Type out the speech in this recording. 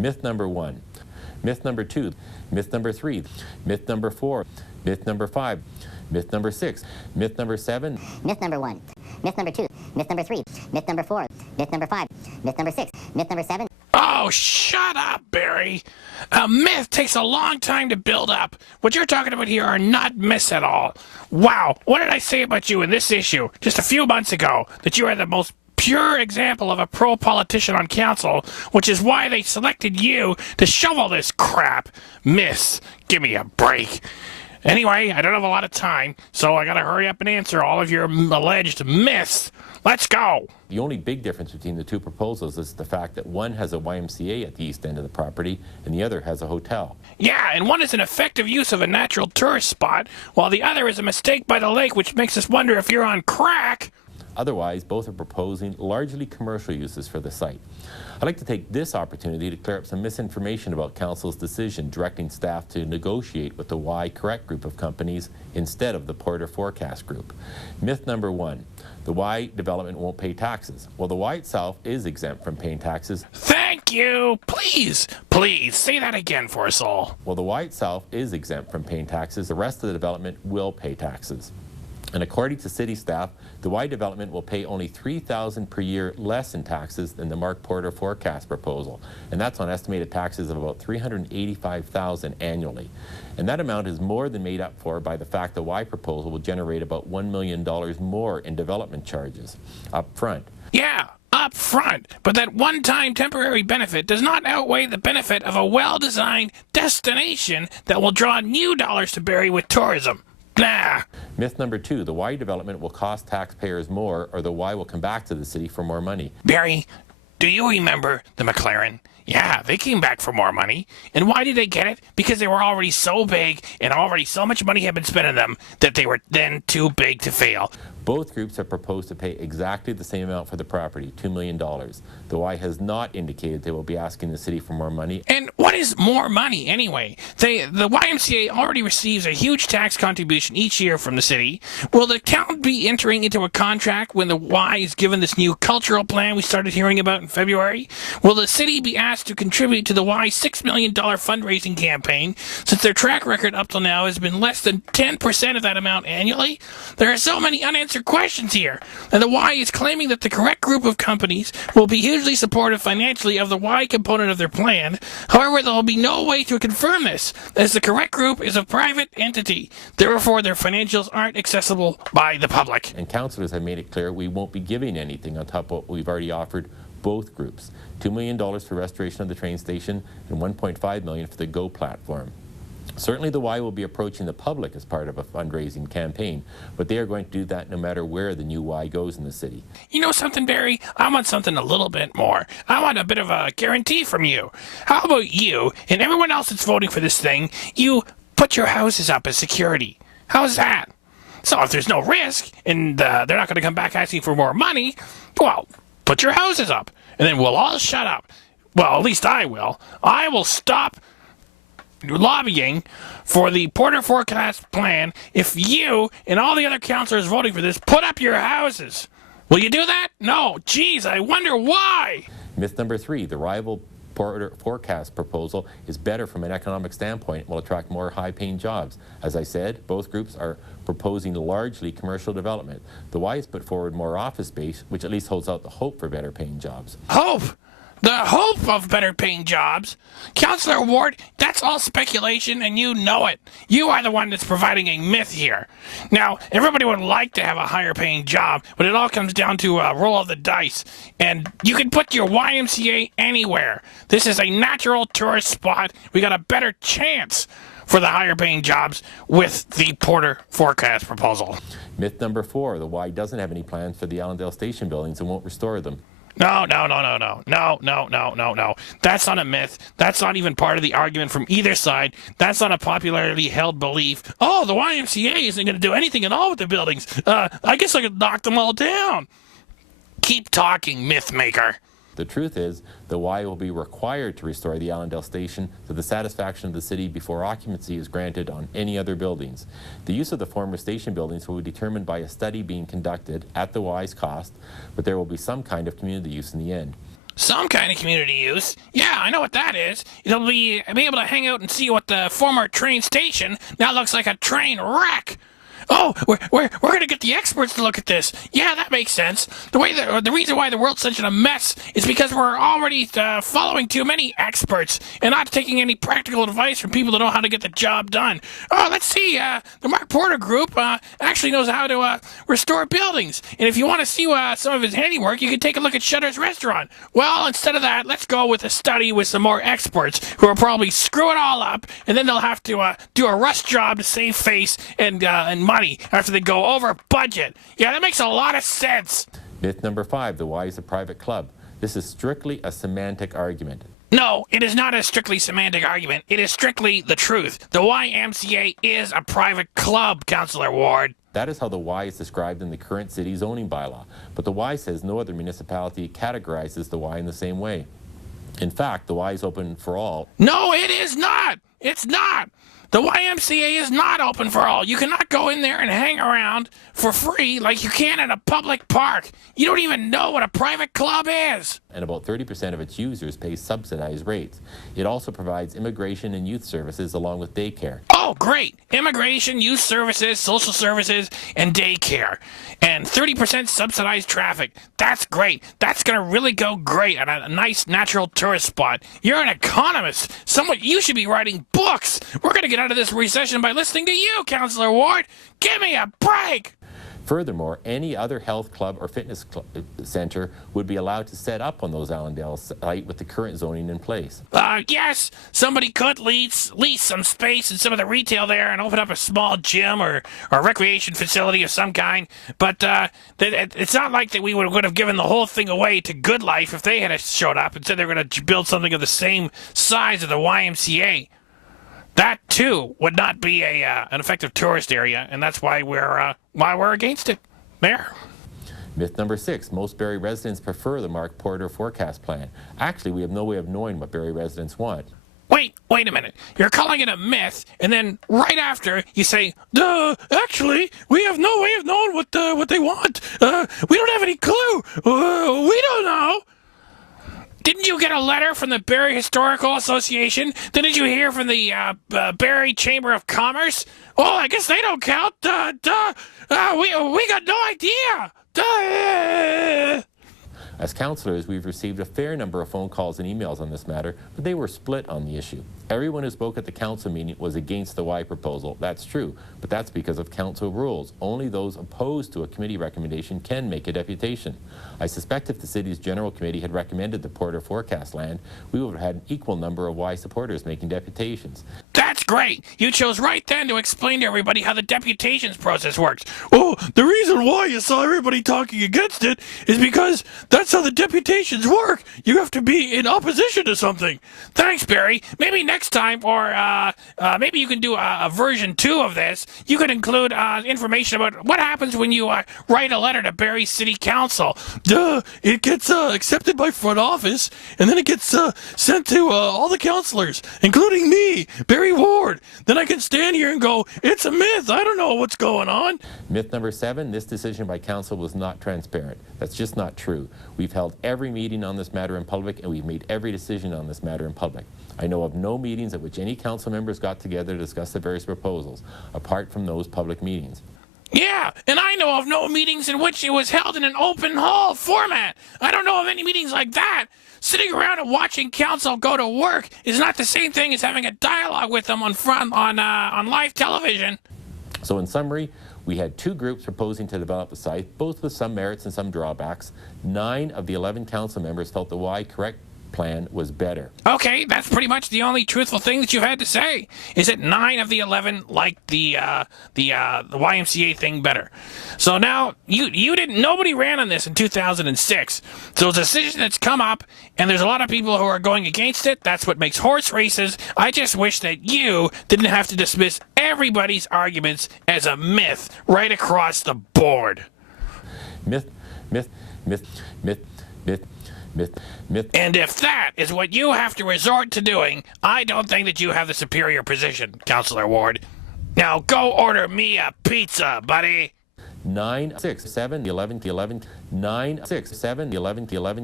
Myth number 1. Myth number 2. Myth number 3. Myth number 4. Myth number 5. Myth number 6. Myth number 7. Myth number 1. Myth number 2. Myth number 3. Myth number 4. Myth number 5. Myth number 6. Myth number 7. Oh, shut up, Barry. A myth takes a long time to build up. What you're talking about here are not myths at all. Wow, what did I say about you in this issue just a few months ago? That you are the most pure example of a pro-politician on council, which is why they selected you to shovel this crap. Myths, give me a break. Anyway, I don't have a lot of time, so I gotta hurry up and answer all of your alleged myths. Let's go! The only big difference between the two proposals is the fact that one has a YMCA at the east end of the property and the other has a hotel. Yeah, and one is an effective use of a natural tourist spot, while the other is a mistake by the lake which makes us wonder if you're on crack. Otherwise, both are proposing largely commercial uses for the site. I'd like to take this opportunity to clear up some misinformation about Council's decision directing staff to negotiate with the Y Correct group of companies instead of the Porter Forecast group. Myth number 1, the Y development won't pay taxes. Well, the Y itself is exempt from paying taxes. Thank you! Please, please, say that again for us all. Well, the Y itself is exempt from paying taxes. The rest of the development will pay taxes. And according to city staff, the Y development will pay only $3,000 per year less in taxes than the Mark Porter Forecast proposal. And that's on estimated taxes of about $385,000 annually. And that amount is more than made up for by the fact the Y proposal will generate about $1 million more in development charges up front. Yeah, up front. But that one-time temporary benefit does not outweigh the benefit of a well-designed destination that will draw new dollars to Barrie with tourism. Nah. Myth number 2, the Y development will cost taxpayers more, or the Y will come back to the city for more money. Barry, do you remember the McLaren? Yeah, they came back for more money. And why did they get it? Because they were already so big and already so much money had been spent on them that they were then too big to fail. Both groups have proposed to pay exactly the same amount for the property, $2 million. The Y has not indicated they will be asking the city for more money. And what is more money anyway? The YMCA already receives a huge tax contribution each year from the city. Will the town be entering into a contract when the Y is given this new cultural plan we started hearing about in February? Will the city be asked to contribute to the Y $6 million fundraising campaign, since their track record up till now has been less than 10% of that amount annually? There are so many unanswered questions here, and the Y is claiming that the correct group of companies will be hugely supportive financially of the Y component of their plan. However, there will be no way to confirm this, as the correct group is a private entity. Therefore, their financials aren't accessible by the public. And councillors have made it clear we won't be giving anything on top of what we've already offered both groups. $2 million for restoration of the train station and $1.5 million for the GO platform. Certainly the Y will be approaching the public as part of a fundraising campaign, but they are going to do that no matter where the new Y goes in the city. You know something, Barry? I want something a little bit more. I want a bit of a guarantee from you. How about you and everyone else that's voting for this thing, you put your houses up as security? How's that? So if there's no risk and they're not going to come back asking for more money, well, put your houses up and then we'll all shut up. Well, at least I will. I will stop lobbying for the Porter Forecast plan if you and all the other councillors voting for this put up your houses. Will you do that? No. Geez, I wonder why. Myth number 3, the rival Porter Forecast proposal is better from an economic standpoint and will attract more high-paying jobs. As I said, both groups are proposing largely commercial development. The Y has put forward more office space, which at least holds out the hope for better-paying jobs. Hope? The hope of better-paying jobs? Councillor Ward, that's all speculation, and you know it. You are the one that's providing a myth here. Now, everybody would like to have a higher-paying job, but it all comes down to a roll of the dice. And you can put your YMCA anywhere. This is a natural tourist spot. We got a better chance for the higher-paying jobs with the Porter Forecast proposal. Myth number 4, the Y doesn't have any plans for the Allendale Station buildings and won't restore them. No. That's not a myth. That's not even part of the argument from either side. That's not a popularly held belief. Oh, the YMCA isn't going to do anything at all with the buildings. I guess I could knock them all down. Keep talking, myth maker. The truth is, the Y will be required to restore the Allendale Station to the satisfaction of the city before occupancy is granted on any other buildings. The use of the former station buildings will be determined by a study being conducted at the Y's cost, but there will be some kind of community use in the end. Some kind of community use. Yeah, I know what that is. You'll be able to hang out and see what the former train station now looks like a train wreck. Oh, we're gonna get the experts to look at this. Yeah, that makes sense. The reason why the world's such a mess is because we're already following too many experts and not taking any practical advice from people that know how to get the job done. Oh, let's see. The Mark Porter Group actually knows how to restore buildings. And if you want to see some of his handiwork, you can take a look at Shutter's Restaurant. Well, instead of that, let's go with a study with some more experts who will probably screw it all up, and then they'll have to do a rush job to save face and money after they go over budget. Yeah, that makes a lot of sense. Myth number 5, the Y is a private club. This is strictly a semantic argument. No, it is not a strictly semantic argument. It is strictly the truth. The YMCA is a private club, Councillor Ward. That is how the Y is described in the current city zoning bylaw. But the Y says no other municipality categorizes the Y in the same way. In fact, the Y is open for all. No, it is not. It's not. The YMCA is not open for all. You cannot go in there and hang around for free like you can at a public park. You don't even know what a private club is. And about 30% of its users pay subsidized rates. It also provides immigration and youth services along with daycare. Oh, great. Immigration, youth services, social services, and daycare. And 30% subsidized traffic. That's great. That's going to really go great at a nice natural tourist spot. You're an economist. You should be writing books. We're going to get out of this recession by listening to you, Councillor Ward. Give me a break. Furthermore, any other health club or fitness center would be allowed to set up on those Allendale site with the current zoning in place. Yes, somebody could lease some space in some of the retail there and open up a small gym or recreation facility of some kind. But it's not like that we would have given the whole thing away to Good Life if they had showed up and said they were going to build something of the same size of the YMCA. That too would not be an effective tourist area, and that's why we're against it. There. Myth number 6, most Barrie residents prefer the Mark Porter forecast plan. Actually, we have no way of knowing what Barrie residents want. Wait a minute. You're calling it a myth, and then right after you say, "Duh, actually, we have no way of knowing what they want. We don't have any clue. We don't know." Didn't you get a letter from the Barrie Historical Association? Didn't you hear from the Barrie Chamber of Commerce? Oh, I guess they don't count. We got no idea. As councillors, we've received a fair number of phone calls and emails on this matter, but they were split on the issue. Everyone who spoke at the council meeting was against the Y proposal. That's true, but that's because of council rules. Only those opposed to a committee recommendation can make a deputation. I suspect if the city's general committee had recommended the Porter forecast land, we would have had an equal number of Y supporters making deputations. That's great. You chose right then to explain to everybody how the deputations process works. Oh, the reason why you saw everybody talking against it is because that's how the deputations work. You have to be in opposition to something. Thanks, Barry. Maybe next time, or maybe you can do a version 2 of this. You could include information about what happens when you write a letter to Barrie City Council. It gets accepted by front office, and then it gets sent to all the councillors, including me, Barry Ward. Then I can stand here and go, it's a myth. I don't know what's going on. Myth number 7, this decision by council was not transparent. That's just not true. We've held every meeting on this matter in public, and we've made every decision on this matter in public. I know of no meetings at which any council members got together to discuss the various proposals, apart from those public meetings. Yeah, and I know of no meetings in which it was held in an open hall format. I don't know of any meetings like that. Sitting around and watching council go to work is not the same thing as having a dialogue with them on live television. So in summary, we had 2 groups proposing to develop the site, both with some merits and some drawbacks. 9 of the 11 council members felt the Y correct plan was better. Okay, that's pretty much the only truthful thing that you've had to say. Is that 9 of the 11 liked the YMCA thing better? So now nobody ran on this in 2006. So it's a decision that's come up, and there's a lot of people who are going against it. That's what makes horse races. I just wish that you didn't have to dismiss everybody's arguments as a myth right across the board. Myth, myth, myth, myth, myth. Myth. And if that is what you have to resort to doing, I don't think that you have the superior position, Councillor Ward. Now go order me a pizza, buddy. 9, 6, 7, 11, 11, 9, 6, 7, 11, 11.